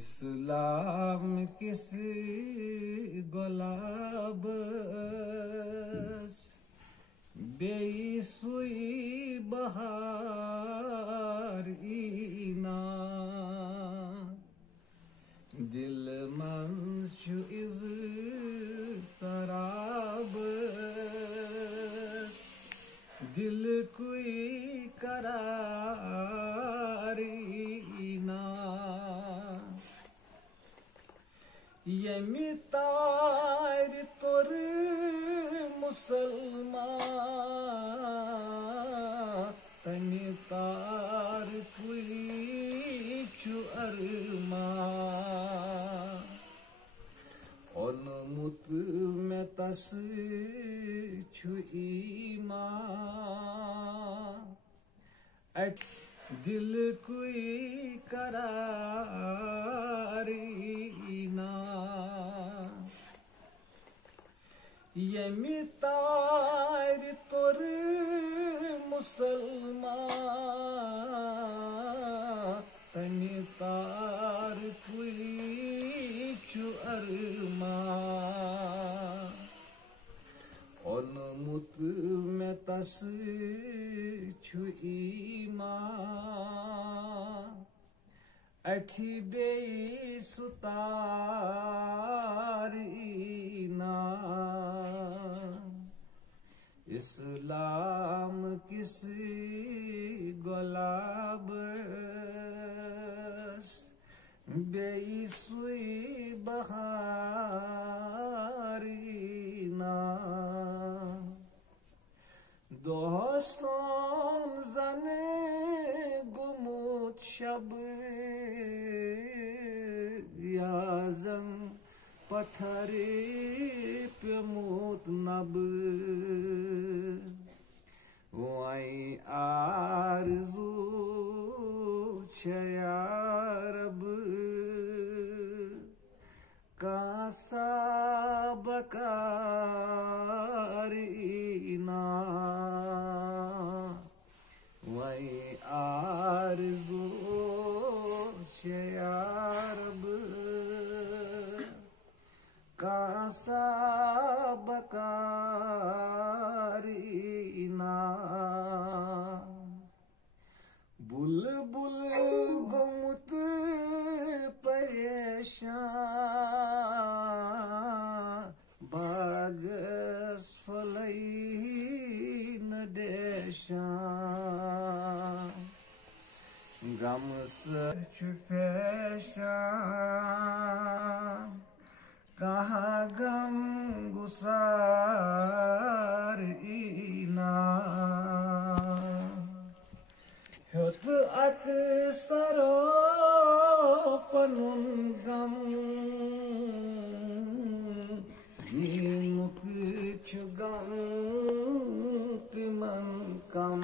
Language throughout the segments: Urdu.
اسلام کسی گلاب بے سوئی بہار اینا دل من چو از تراب دل کوئی قرار اینا یمی تار تور مسلمان تمی تار کوئی چو ارمان اونمت میں تس چو ایمان دل کوئی قرار اینا یمی تار تور مسلمان تمی تار کوئی چو ارمان اونمت میں تس چو ایمان اتھی بے ستار اینا اسلام کسی گلاب بے سوئی بہار اینا دوستان زن گموت شب یازم پتھری پیموت نب وائیں آرزو یا رب کاسا بکار اینا وائیں آرزو یا رب کاسا بکار اینا بلبل گمت پریشان باغس فلئی ندیشان غم سچ پیشان کہاں غم گسار اینا ہت اکثر پنن غم نیمک چھ غم تمن کم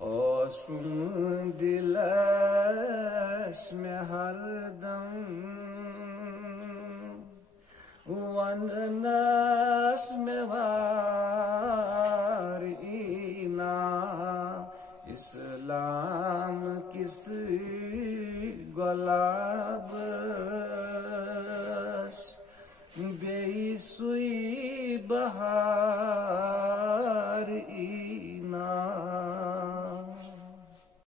اوسن دلس میں ہر دم وننس میں وار اینا اسلام کسی گلاب بے سوئی بہار